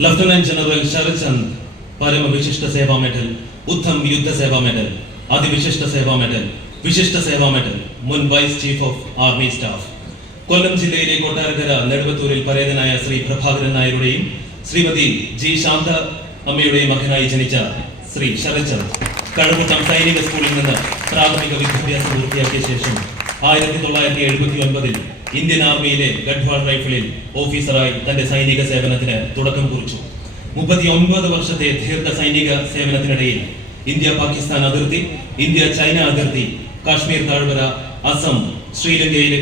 Lieutenant general शरद चंद परम विशिष्ट Seva medal, उत्तम युद्ध सेवा मेडल, अति विशिष्ट सेवा मेडल, विशिष्ट सेवा मेडल, मुन vice chief of army staff, Kollam ജില്ലയിലെ കൊട്ടാരക്കര നെടുവത്തൂരിൽ പരേതനായ ശ്രീ പ്രഭാകരൻ നായരുടെയും ശ്രീമതി ജി ശാന്ത അമ്മയുടെയും മകനായി ജനിച്ച ശ്രീ ശരത് ചന്ദ് കഴക്കൂട്ടം സൈനിക സ്കൂളിൽ നിന്ന് പ്രാഥമിക വിദ്യാഭ്യാസം പൂർത്തിയാക്കിയ ശേഷം 1979 ഇന്ത്യൻ ആർമിയിലെ ഗഡ്വാൾ റൈഫിളിൽ ഓഫീസറായി തന്റെ സൈനിക സേവനത്തിന് തുടക്കം കുറിച്ചു. 39 വർഷത്തെ ദീർഘ സൈനിക സേവനത്തിനിടയിൽ ഇന്ത്യ പാകിസ്ഥാൻ അതിർത്തി, ഇന്ത്യ ചൈന അതിർത്തി, കാശ്മീർ താഴ്വര, അസം, ശ്രീലങ്കയിലെ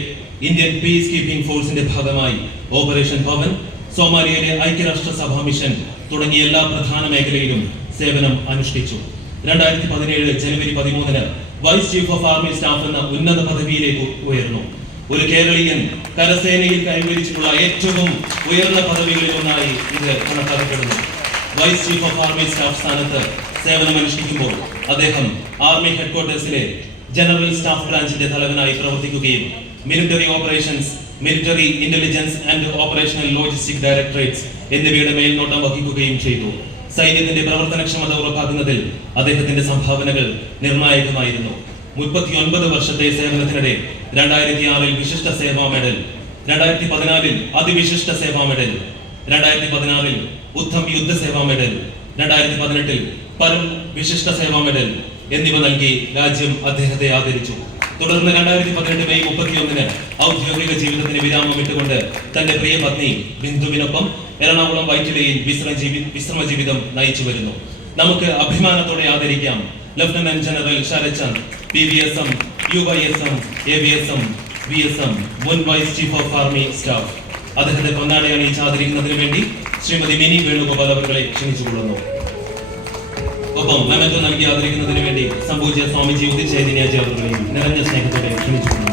ഇന്ത്യൻ പീസ് കീപ്പിംഗ് ഫോഴ്സിന്റെ ഭാഗമായി ഓപ്പറേഷൻ പവൻ, സോമാലിയയിലെ ഐക്യരാഷ്ട്രസഭാ മിഷൻ തുടങ്ങിയ എല്ലാ പ്രധാന മേഖലയിലും സേവനം അനുഷ്ഠിച്ചു. 2017 ജനുവരി 13 vice chief of army staff എന്ന ഉന്നത പദവിയിലേക്ക് ഉയർന്നു. ഒരു കേരളീയൻ കരസേനയിൽ കൈവരിച്ചിട്ടുള്ള ഏറ്റവും ഉയർന്ന പദവികളിൽ ഒന്നായി ഇത് കണക്കാക്കപ്പെടുന്നു. Vice chief of army staff സ്ഥാനത്ത് സേവനമനുഷ്ഠിക്കുമ്പോൾ അദ്ദേഹം ആർമി ഹെഡ്ക്വാർട്ടേഴ്സിലെ ജനറൽ സ്റ്റാഫ് ബ്രാഞ്ചിന്റെ തലവനായി പ്രവർത്തിക്കുകയും military operations, military intelligence and operational logistic directorates എന്നിവയുടെ മേൽനോട്ടം വഹിക്കുകയും ചെയ്തു. സൈന്യത്തിന്റെ പ്രവർത്തനക്ഷമത ഉറപ്പാക്കുന്നതിൽ അദ്ദേഹത്തിന്റെ സംഭാവനകൾ നിർണായകമായിരുന്നു. 39 വർഷത്തെ സേവനത്തിനിടെ 2006 വിശിഷ്ട സേവാ മെഡൽ, 2014 അതിവിശിഷ്ട സേവാ മെഡൽ, 2016 ഉത്തം യുദ്ധ സേവാ മെഡൽ, 2018 പരം വിശിഷ്ട സേവാ മെഡൽ എന്നിവ നൽകി രാജ്യം അദ്ദേഹത്തെ ആദരിച്ചു. തുടർന്ന് 2018 മെയ് 31 ഔദ്യോഗിക ജീവിതത്തിന് വിരാമമിട്ടുകൊണ്ട് തന്റെ പ്രിയ പത്നി ബിന്ദുവിനൊപ്പം എറണാകുളം വൈറ്റിലയിൽ വിശ്രമ ജീവിതം നയിച്ചു വരുന്നു. നമുക്ക് അഭിമാനത്തോടെ ആദരിക്കാം lieutenant general Sarath Chand, PVSM, UYSM, AVSM, VSM, മുൻ vice chief of army staff. അദ്ദേഹത്തെ പൊന്നാട അണിയിച്ച് ആദരിക്കുന്നതിന് വേണ്ടി ശ്രീമതി മിനി വേണുഗോപാൽ അവരെ ക്ഷണിച്ചുകൊള്ളുന്നു. ഒപ്പം മെമന്റോ നൽകി ആദരിക്കുന്നതിന് വേണ്ടി സംപൂജ്യ സ്വാമിജി ഉദിത് ചൈതന്യജി അവരെയും നിറഞ്ഞ സ്നേഹത്തോടെ ക്ഷണിച്ചുകൊള്ളുന്നു.